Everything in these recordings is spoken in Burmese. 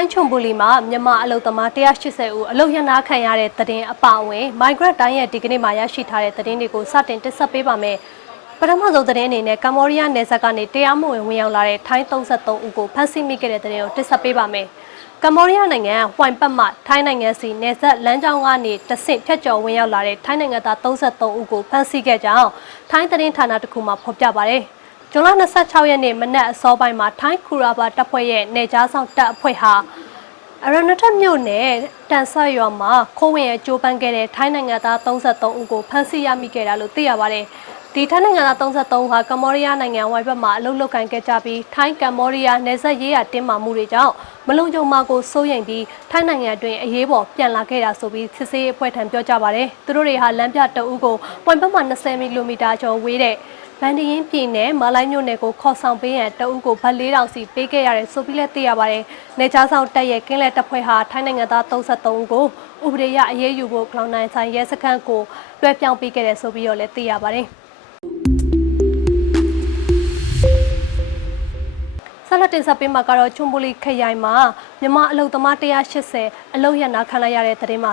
ထိုင်းချုံပူလီမှာမြန်မာအလုပ်သမား180ဦးအလုပ်ရနာခံရတဲ့သတင်းအပါအဝင် migrant တိုင်းရဲ့ဒီကနေ့မှာရရှိထားတဲ့သတင်းတွေကိုစတင်တင်ဆက်ပေးပါမယ်။ပထမဆုံးသတင်းအနေနဲ့ကမ္ဘောဒီးယားနယ်စပ်ကနေတရားမဝင်ဝင်ရောက်လာတဲ့ထိုင်း33ဦးကိုဖမ်းဆီးမိခဲ့တဲ့သတင်းကိုတင်ဆက်ပေးပါမယ်။ကမ္ဘောဒီးယားနိုင်ငံဟွိုင်ပတ်မှထိုင်းနိုင်ငံစီနယ်စပ်လမ်းကြောင်းကနေတဆင့်ဖြတ်ကျော်ဝင်ရောက်လာတဲ့ထိုင်းနိုင်ငံသား33ဦးကိုဖမ်းဆီးခဲ့ကြောင်းထိုင်းသတင်းဌာနတစ်ခုမှဖော်ပြပါရယ်။ ဇွန်လ26ရက်နေ့မနက်အစောပိုင်းမှာထိုင်းခူရာဘာတပ်ဖွဲ့ရဲ့နေကြားဆောင်တပ်အဖွဲ့ဟာအရနထက်မြို့နယ်တန်ဆော့ရွာမှာခိုးဝင်ရကြိုးပမ်းခဲ့တဲ့ထိုင်းနိုင်ငံသား33ဦးကိုဖမ်းဆီးရမိခဲ့တာလို့သိရပါတယ်။ဒီထိုင်းနိုင်ငံသား33ဦးဟာကမ္ဘောဒီးယားနိုင်ငံဝိုင်ဘက်မှာအလုပ်လုပ်ကိုင်ခဲ့ကြပြီးထိုင်းကမ္ဘောဒီးယားနယ်စပ်ရေးရာတင်းမာမှုတွေကြောင့်မလုံခြုံမှာကိုစိုးရိမ်ပြီးထိုင်းနိုင်ငံအတွင်းအရေးပေါ်ပြန်လာခဲ့တာဆိုပြီးစစ်ဆေးရေးအဖွဲ့ထံပြောကြပါတယ်။သူတို့တွေဟာလမ်းပြတအုပ်ကိုပွိုင်ဘက်မှာ20မီလီမီတာကျော်ဝေးတဲ့ ဗန်ဒီရင်ပြည်နယ်မလိုင်းမြို့နယ်ကိုခေါ်ဆောင်ပေးရန်တအုပ်ကိုဗတ်၄တောင်စီပေးခဲ့ရတယ်ဆိုပြီးလည်းသိရပါတယ်။နေချားဆောင်တက်ရဲ့ကင်းလက်တပ်ဖွဲ့ဟာထိုင်းနိုင်ငံသား33ဦးကိုဥပဒေရအရေးယူဖို့ကလောင်နိုင်ဆိုင်ရဲစခန်းကိုလွှဲပြောင်းပေးခဲ့တယ်ဆိုပြီးတော့လည်းသိရပါတယ်။ဆက်လက်တင်ဆက်ပေးမှာကတော့ချွန်ပူလီခရိုင်မှာမြန်မာအလုံသမား180အလုံရနာခံလိုက်ရတဲ့သတင်းမှာ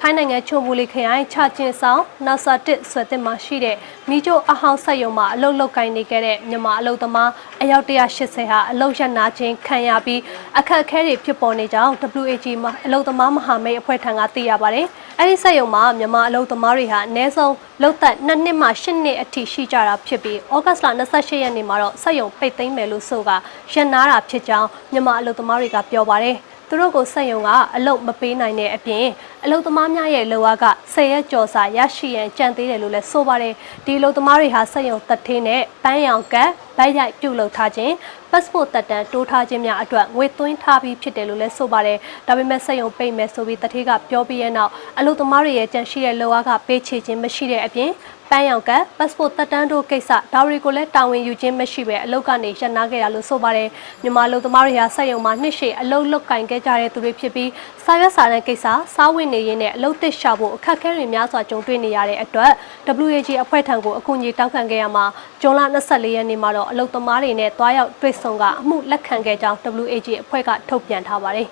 ထိုင်းနိုင်ငံချုံပူလီခရိုင်ချကျင်ဆောင်နာဆာတစ်ဆွဲတင်မှာရှိတဲ့မိကျိုအဟောင်းဆက်ယုံမှာအလုတ်လုတ်ကိုင်းနေခဲ့တဲ့မြန်မာအလုတ်သမားအယောက်180ဟာအလုတ်ရနာချင်းခံရပြီးအခက်အခဲတွေဖြစ်ပေါ်နေကြောင်း WAG မှာအလုတ်သမားမဟာမိတ်အဖွဲ့ထံကသိရပါတယ်။အဲဒီဆက်ယုံမှာမြန်မာအလုတ်သမားတွေဟာအ ਨੇ ဆုံးလုတ်သက်2နှစ်မှ8နှစ်အထိရှိကြတာဖြစ်ပြီးဩဂတ်လ28ရက်နေ့မှာတော့ဆက်ယုံပိတ်သိမ်းမယ်လို့ဆိုကရန်နာတာဖြစ်ကြောင်းမြန်မာအလုတ်သမားတွေကပြောပါတယ်။ သူတို့ကိုစက်ယုံကအလုတ်မပေးနိုင်တဲ့အပြင်အလုတ်သမားများရဲ့လောကဆယ်ရက်ကျော်စာရရှိရန်ကြံသေးတယ်လို့လည်းဆိုပါတယ်ဒီအလုတ်သမားတွေဟာစက်ယုံသက်ထင်းနဲ့ပန်းရောင်ကတ် ဗိုက်ရိုက်ပြုတ်လုပ်ထားခြင်း passport တက်တန်းတိုးထားခြင်းများအတွက်ငွေသွင်းထားပြီးဖြစ်တယ်လို့လည်းဆိုပါတယ်ဒါပေမဲ့စက်ယုံပိတ်မယ်ဆိုပြီးတထေးကပြောပြီးရဲ့နောက်အလုတ်သမားတွေရဲ့ကြံရှိတဲ့လောကပေးချေခြင်းမရှိတဲ့အပြင်ပန်းရောင်ကတ် passport တက်တန်းတို့ကိစ္စဒါတွေကိုလည်းတာဝန်ယူခြင်းမရှိဘဲအလုတ်ကနေရန်နာခဲ့တာလို့ဆိုပါတယ်မြန်မာအလုတ်သမားတွေဟာစက်ယုံမှာနှစ်ရှည်အလုတ်လုတ်ကင်ခဲ့ကြတဲ့သူတွေဖြစ်ပြီးစာရွက်စာတမ်းကိစ္စစားဝင်နေရင်းနဲ့အလုတ်သစ်ရှာဖို့အခက်အခဲတွေများစွာကြုံတွေ့နေရတဲ့အတွက် WAG အဖွဲ့ထံကိုအကူအညီတောင်းခံခဲ့ရမှာဇွန်လ24ရက်နေ့မှာတော့အလုတ်သမားတွေနဲ့တွားရောက်တွေ့ဆုံကအမှုလက်ခံခဲ့ကြောင်း WAG အဖွဲ့ကထုတ်ပြန်ထားပါတယ်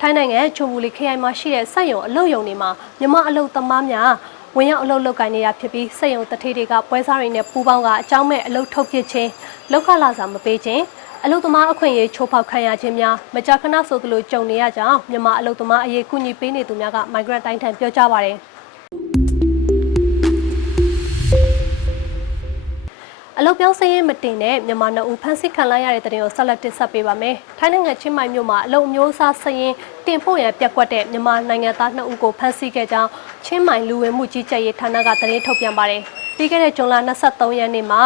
ထိုင်းနိုင်ငံချုံမူလီခရိုင်မှာရှိတဲ့စက်ယုံအလုတ်ယုံတွေမှာမြမအလုတ်သမားများဝင်ရောက်အလုပ်လုပ်ကိုင်နေတာဖြစ်ပြီးစက်ရုံတထေးတွေကပွဲစားတွေနဲ့ပူးပေါင်းကအကြောင်းမဲ့အလုပ်ထုတ်ပစ်ခြင်းလောက်ခလာစာမပေးခြင်းအလုသမားအခွင့်အရေးချိုးဖောက်ခံရခြင်းများမကြာခဏဆိုသလိုကြုံနေရကြောင်းမြန်မာအလုသမားအရေးကူညီပေးနေသူများက migrant တိုင်းထံပြောကြားပါတယ် အလုတ်ပြောင်းစင်းရင်မတင်တဲ့မြန်မာနှစ်ဦးဖမ်းဆီးခံလိုက်ရတဲ့တဲ့တင်ကိုဆက်လက်တင်ဆက်ပေးပါမယ်။ထိုင်းနိုင်ငံချင်းမိုင်မြို့မှာအလုတ်မျိုးအစားစရင်တင်ဖို့ရန်ပြက်ကွက်တဲ့မြန်မာနိုင်ငံသားနှစ်ဦးကိုဖမ်းဆီးခဲ့ကြောင်းချင်းမိုင်လူဝင်မှုကြီးကြပ်ရေးဌာနကသတင်းထုတ်ပြန်ပါတယ်။ပြီးခဲ့တဲ့ဇွန်လ23ရက်နေ့မှာ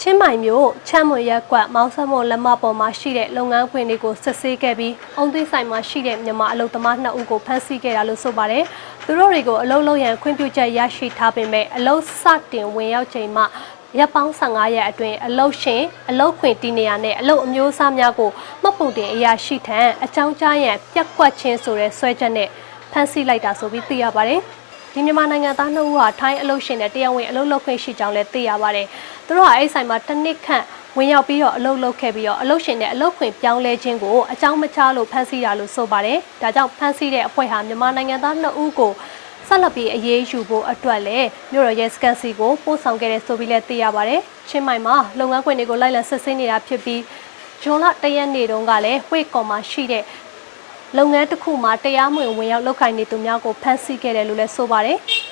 ချင်းမိုင်မြို့ချမ်းမွေရက်ကွက်မောင်ဆမွန်လက်မပေါ်မှာရှိတဲ့လုပ်ငန်းခွင်တွေကိုစစ်ဆေးခဲ့ပြီးအုံသွေးဆိုင်မှာရှိတဲ့မြန်မာအလုသမား2ဦးကိုဖမ်းဆီးခဲ့တာလို့ဆိုပါတယ်။သူတို့တွေကိုအလုလုပ်ရန်ခွင့်ပြုချက်ရရှိထားပေမဲ့အလုစတင်ဝင်ရောက်ချိန်မှာ ရက်ပေါင်း15ရက်အတွင်းအလုတ်ရှင်အလုတ်ခွင်တီနေရနဲ့အလုတ်အမျိုးအစားများကိုမှတ်ပုံတင်အရာရှိထံအကြောင်းကြားရန်ပြက်ကွက်ခြင်းဆိုတဲ့ဆွဲချက်နဲ့ဖမ်းဆီးလိုက်တာဆိုပြီးသိရပါတယ်။ဒီမြန်မာနိုင်ငံသားနှစ်ဦးဟာထိုင်းအလုတ်ရှင်နဲ့တရားဝင်အလုတ်လုပ်ခွင့်ရှိကြောင်းလည်းသိရပါတယ်။သူတို့ဟာအဲ့ဆိုင်မှာတစ်နှစ်ခန့်ဝင်ရောက်ပြီးတော့အလုတ်လုပ်ခဲ့ပြီးတော့အလုတ်ရှင်နဲ့အလုတ်ခွင်ပြောင်းလဲခြင်းကိုအကြောင်းမချလို့ဖမ်းဆီးတာလို့ဆိုပါတယ်။ဒါကြောင့်ဖမ်းဆီးတဲ့အဖွဲ့ဟာမြန်မာနိုင်ငံသားနှစ်ဦးကို ဆက်လက်ပြီးအရေးယူဖို့အတွက်လည်းမြို့တော်ရဲစကန်စီကိုပို့ဆောင်ခဲ့တဲ့ဆိုပြီးလည်းသိရပါတယ်။ချင်းမိုင်မှာလုပ်ငန်းခွင်တွေကိုလိုက်လံစစ်ဆေးနေတာဖြစ်ပြီးဂျွန်လတရက်နေ့တုန်းကလည်းဝှေ့ကော်မှာရှိတဲ့လုပ်ငန်းတစ်ခုမှာတရားမဝင်ဝင်ရောက်လုပ်ကိုင်နေသူများကိုဖမ်းဆီးခဲ့တယ်လို့လည်းဆိုပါတယ်။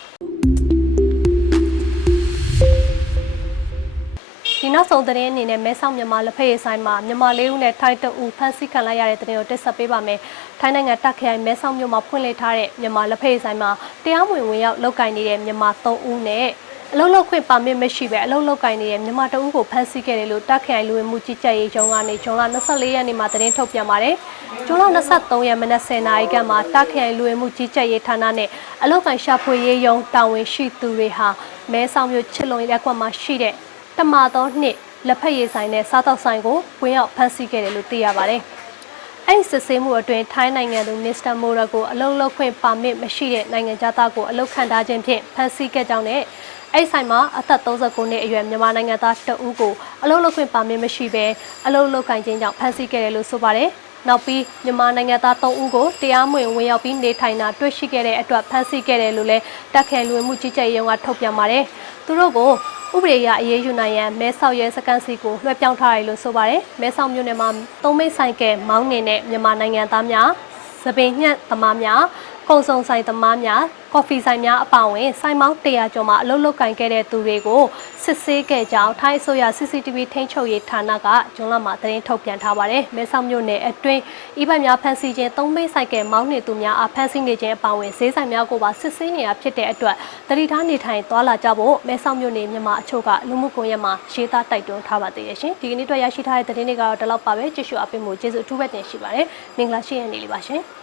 ဒီနောက်ဆုံးသတင်းအနေနဲ့မဲဆောက်မြန်မာလက်ဖက်ရည်ဆိုင်မှာမြန်မာလေးဦးနဲ့ထိုင်းတအူဖမ်းဆီးခံလိုက်ရတဲ့သတင်းကိုတက်ဆက်ပေးပါမယ်။ထိုင်းနိုင်ငံတက်ခရိုင်မဲဆောက်မြို့မှာဖွင့်လှစ်ထားတဲ့မြန်မာလက်ဖက်ရည်ဆိုင်မှာတရားဝင်ဝင်ရောက်လုပ်ကိုင်နေတဲ့မြန်မာ၃ဦးနဲ့အလုံးလောက်ခွင့်ပါမစ်မရှိပဲအလုံးလောက်ကင်နေတဲ့မြန်မာတအုပ်ကိုဖမ်းဆီးခဲ့တယ်လို့တက်ခိုင်လူဝင်မှုကြီးကြပ်ရေးရုံးကနေဇွန်လ24ရက်နေ့မှာသတင်းထုတ်ပြန်ပါတယ်။ဇွန်လ23ရက်မနက်10:00နာရီကမှတက်ခိုင်လူဝင်မှုကြီးကြပ်ရေးဌာနနဲ့အလောက်ကင်ရှာဖွေရေးရုံးတာဝန်ရှိသူတွေဟာမဲဆောက်မြို့ချစ်လုံရက်ကွက်မှာရှိတဲ့ တမာတော်နှစ်လက်ဖက်ရည်ဆိုင်နဲ့စားတောက်ဆိုင်ကိုဝင်ရောက်ဖမ်းဆီးခဲ့တယ်လို့သိရပါတယ်။အဲ့ဒီစစ်ဆေးမှုအတွင်းထိုင်းနိုင်ငံသူမစ္စတာမိုရာကိုအလုံလောက်ခွင့်ပါမစ်မရှိတဲ့နိုင်ငံသားကိုအလုတ်ခံထားခြင်းဖြင့်ဖမ်းဆီးခဲ့ကြောင်းနဲ့အဲ့ဆိုင်မှာအသက်39နှစ်အရွယ်မြန်မာနိုင်ငံသားတဦးကိုအလုတ်လုခွင့်ပါမစ်မရှိဘဲအလုတ်လုကင်ခြင်းကြောင့်ဖမ်းဆီးခဲ့တယ်လို့ဆိုပါတယ်နောက်ပြီးမြန်မာနိုင်ငံသား3ဦးကိုတရားမဝင်ဝင်ရောက်ပြီးနေထိုင်တာတွေ့ရှိခဲ့တဲ့အတွက်ဖမ်းဆီးခဲ့တယ်လို့လည်းတက်ခဲလူဝင်မှုကြီးကြပ်ရေးရုံးကထုတ်ပြန်ပါတယ်။သူတို့ကို ဥပဒေအရအရေးယူနိုင်ရန်မဲဆောက်ရဲစခန်းစီကိုလွှဲပြောင်းထားတယ်လို့ဆိုပါတယ်။မဲဆောက်မြို့နယ်မှာသုံးမိတ်ဆိုင်ကဲမောင်းနေတဲ့မြန်မာနိုင်ငံသားများသပင်ညက်သမားများ ကုန်စုံဆိုင်သမားများကော်ဖီဆိုင်များအပါအဝင်ဆိုင်မောင်း100ကျော်မှအလုပ်လုပ်ကင်ခဲ့တဲ့သူတွေကိုစစ်ဆေးခဲ့ကြောင်းထိုင်းအစိုးရ CCTV ထိန်းချုပ်ရေးဌာနကဂျွန်လမှာသတင်းထုတ်ပြန်ထားပါတယ်။မဲဆောက်မြို့နယ်အတွင်းဤဘက်များဖမ်းဆီးခြင်းသုံးမိတ်ဆိုင်ကမောင်းနေသူများအားဖမ်းဆီးနေခြင်းအပါအဝင်ဈေးဆိုင်များကိုပါစစ်ဆေးနေတာဖြစ်တဲ့အတွက်တတိထားနေထိုင်သွားလာကြဖို့မဲဆောက်မြို့နယ်မြန်မာအချို့ကလူမှုကွန်ရက်မှာရေးသားတိုက်တွန်းထားပါသေးတယ်ရှင်။ဒီကနေ့အတွက်ရရှိထားတဲ့သတင်းတွေကတော့ဒီလောက်ပါပဲကြည့်ရှုအပ်ပေးမှုကျေးဇူးအထူးပဲတင်ရှိပါတယ်။မင်္ဂလာရှိရနေလေးပါရှင်။